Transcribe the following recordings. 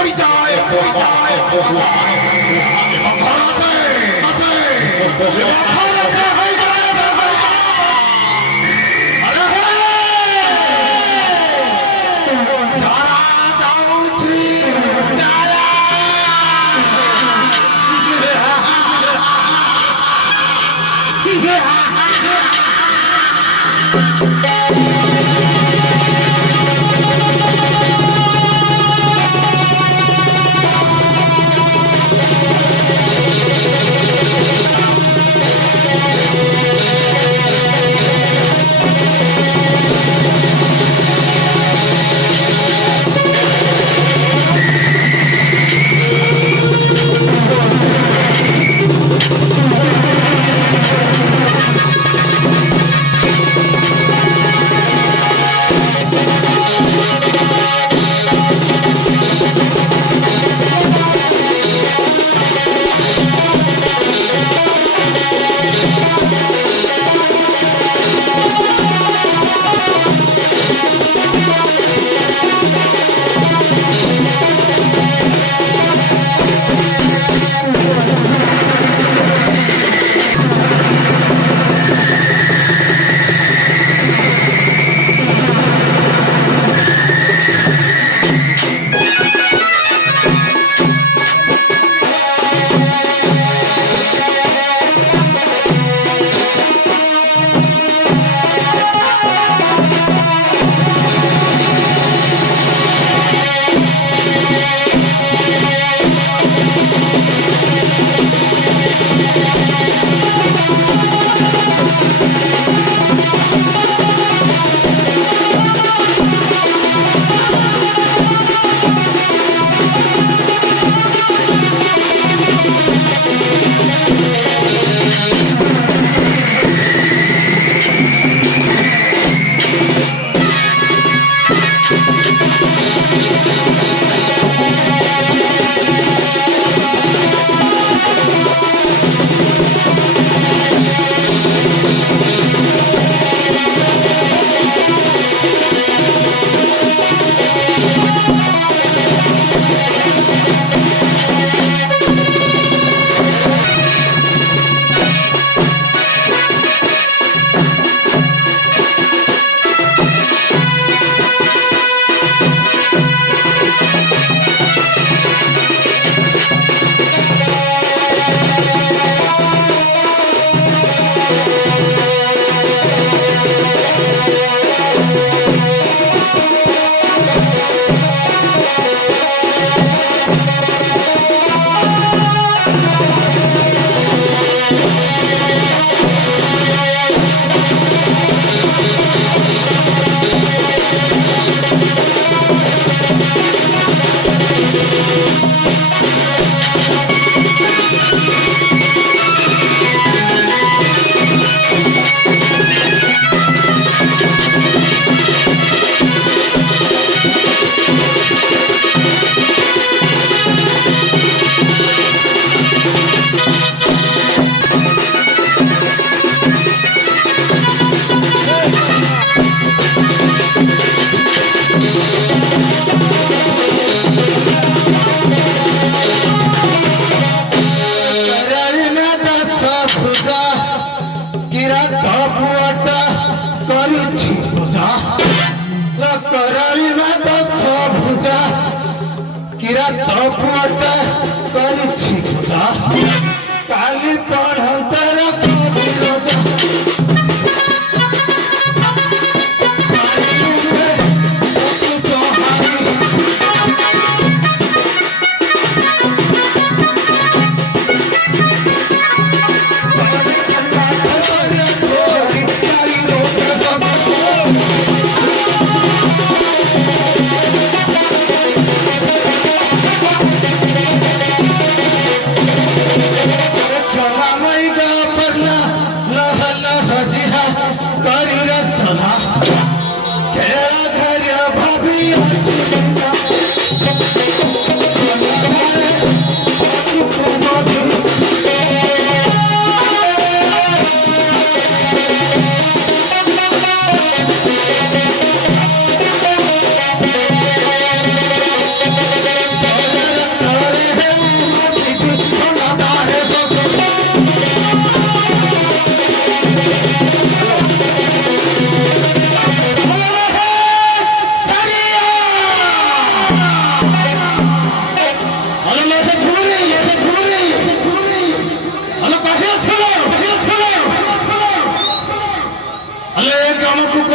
পড়ি যায় এবং ঘর আছে काली पढ़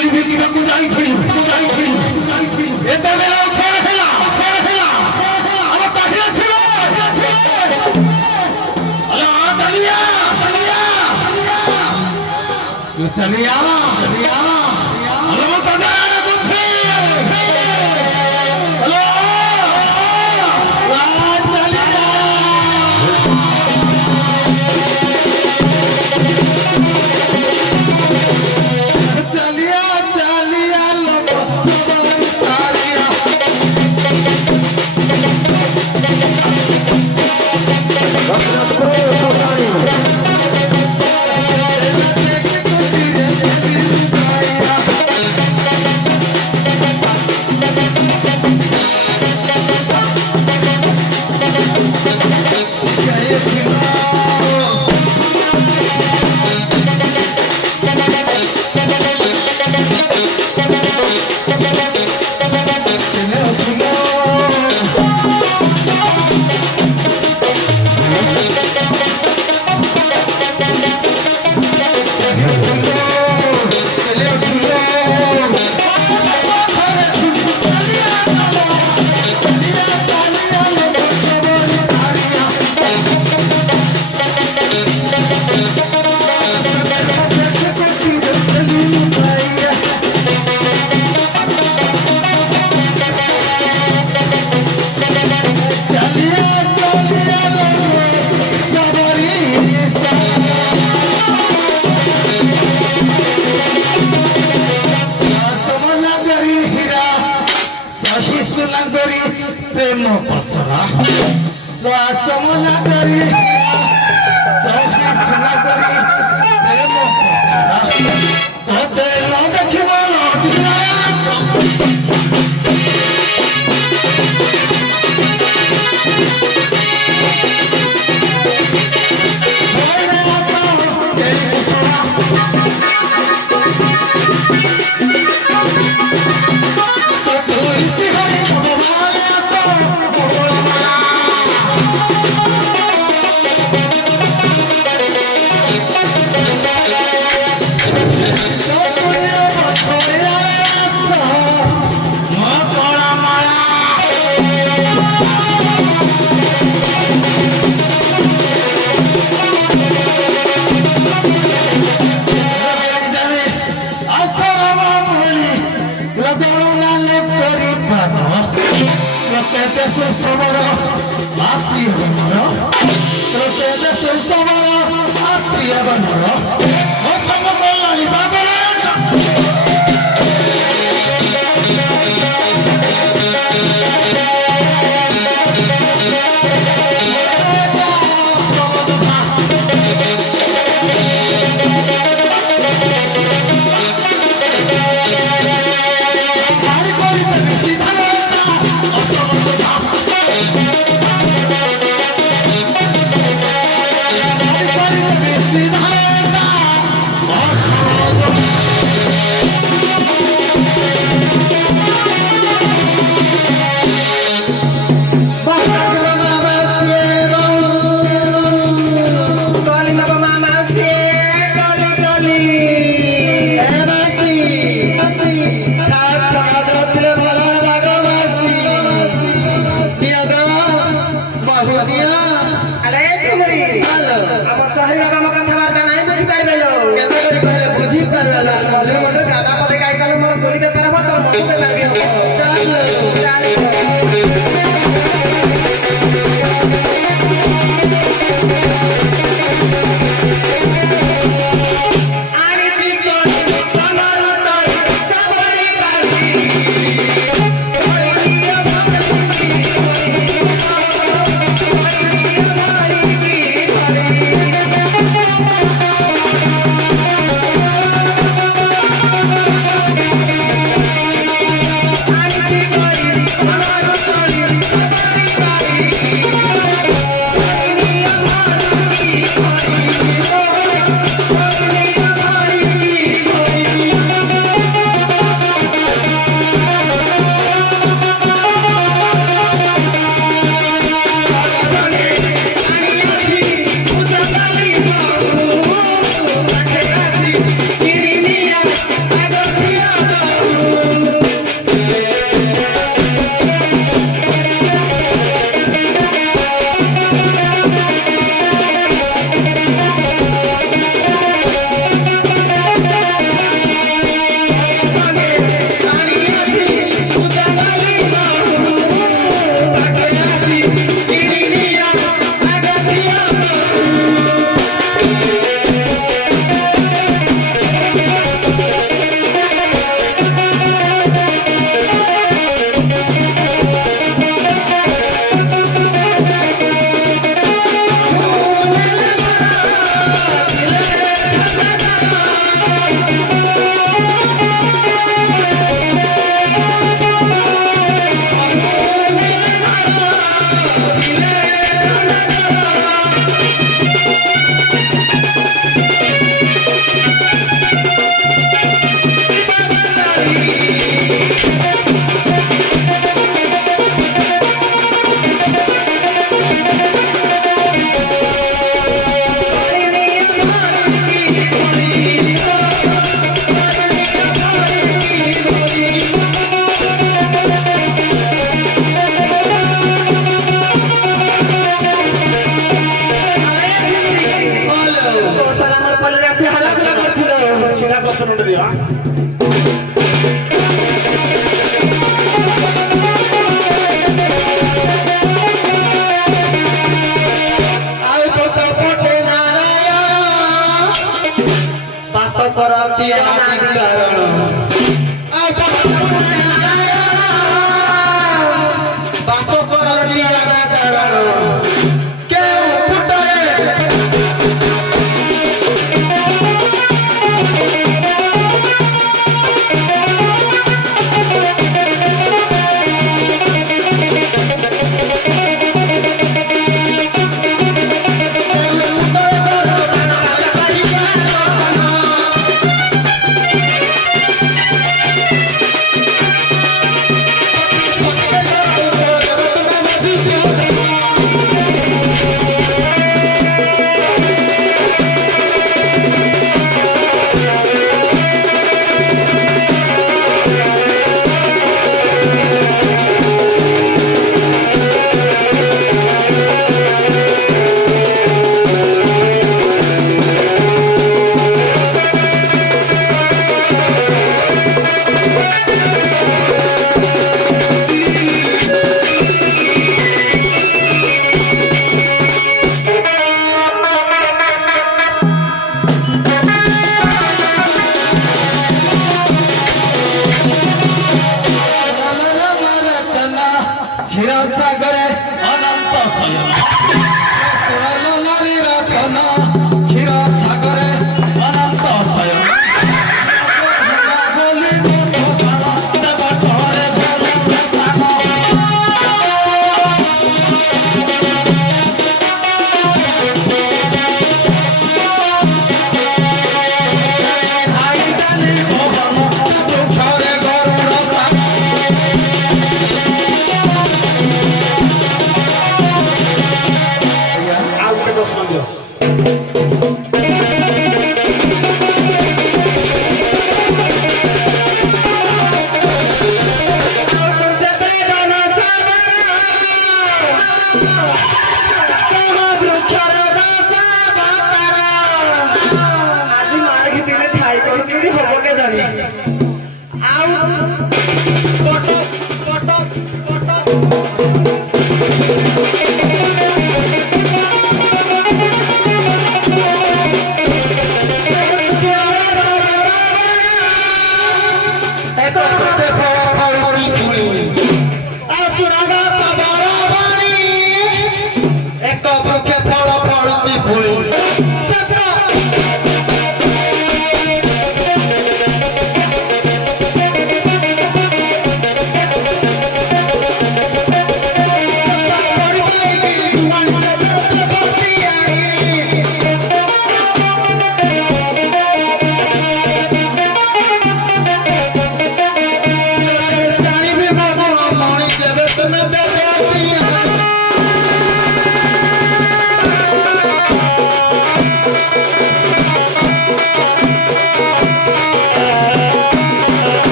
କଲି ବିକିବାକୁ ଯାଇଥିଲି ଏତେବେଳେ ଖେଳ ହେଲା ଆମ କାହିଁରେ ছিল ଚାଲିଆ প্রেম পসরা সমনা করি সখী সুনা করি প্রেম পসরা তোতে ন দেখিব লটিলা పర్మిషన్ ఉండదు క్షీరసాగరే అనంత శయన రతన క్షీరసాగరే అనంత శయన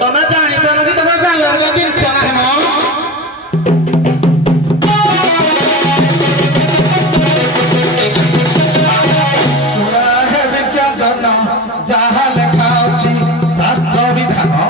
ତମେ ଜାଣିପାର କି ତମେ ଜାଣିଲା ଜିନିଷ ନାହିଁ ମ ଯାହା ଲେଖା ଅଛି ଶାସ୍ତ୍ର ବିଧାନ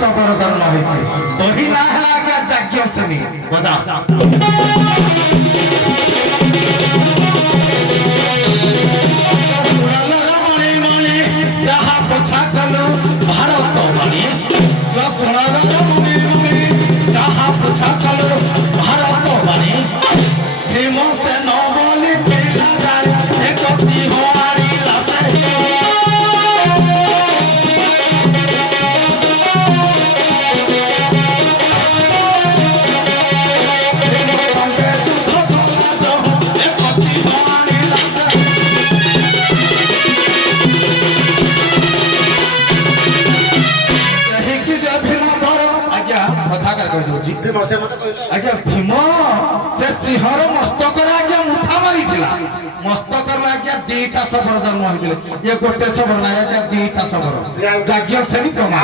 ଶବର ଜନ୍ମ ହୋଇଛି ତୋହି ନା ହେଲା ଆଜ୍ଞା ଯାଜ୍ଞସେନୀ ବଜା ମଣି ମଣି ଯାହା ପୋଛା କଲୁ ଭାରତ ବାଣୀ ଶୁଣାଲ ମଣି ମଣି ଯାହା ପୋଛା କଲୁ ଭାରତ ବାଣୀ ଭୀମ ସେ ନ ବୋଲି ପିଲା ଯାଏ ଏକ ସିଂହ ଆଣିଲା ସେ ଆଜ୍ଞା ଭୀମ ସେ ସିଂହର ମସ୍ତକରେ ଆଜ୍ଞା ମୁଠା ମାରିଥିଲା ମସ୍ତକରେ ଆଜ୍ଞା ଦିଟା ଶବର ଜନ୍ମ ହୋଇଥିଲେ ଇଏ ଗୋଟେ ଶବର ନାହିଁ ଆଜ୍ଞା ଦିଟା ଶବର ଯାଜ୍ଞସେନୀ ପ୍ରମାଣ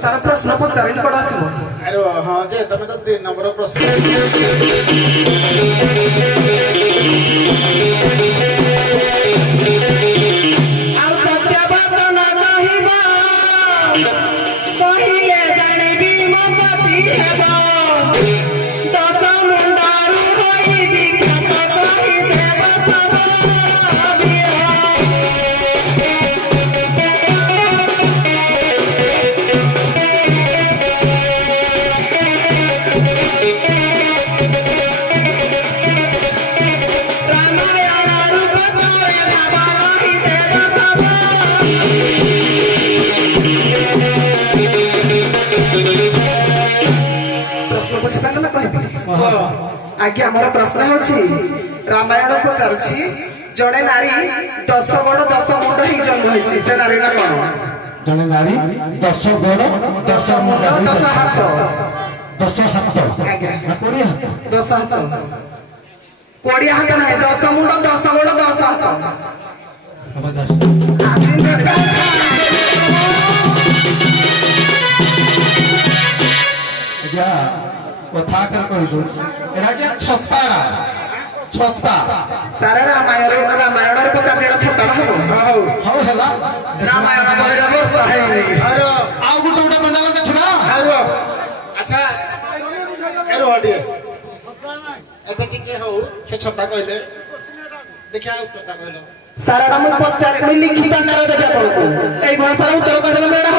ସାର୍ ପ୍ରଶ୍ନ ପଚାରିଲି କଣ ଆସିବ ଆରେ ହଁ ଯେ ତମେ ତ 3 ନମ୍ବର ପ୍ରଶ୍ନ ଆଉ ସତ୍ୟବଚନ କହିବ କହିଲେ ଜାଣିବି ମୋ ପତି ହେବ ଦଶ ମୁଣ୍ଡରୁ ହୋଇ ବିଖ୍ୟାତ କହିଦେବ ସବୁ आज्ञा मोर प्रश्न होछि रामायण पचारुछि जड़े नारी 10 गोड़ 10 मुंड ही जन्म होछि से नारी ना कोन जड़े नारी 10 गोड़ 10 मुंड 10 हाथ 10 हाथ आज्ञा ना कोड़ी हाथ 10 हाथ कोड़ी हाथ नहीं 10 मुंड 10 गोड़ 10 हाथ आज्ञा कथा कर कहि दो एरा के छत्ताड़ा छत्ता सारे रामायण रे पचार जेड़ा छत्ता हो हो हला रामायण बले वर्ष है अरे आ गुटे गुटे बजाला देखबा अरे अच्छा एरो हडी एते टिके हो से छत्ता कहले देखा उत्तरटा कहलो सारा हम पचार लिखित आकार देबे आपको एई भाषार उत्तर कहले मेरा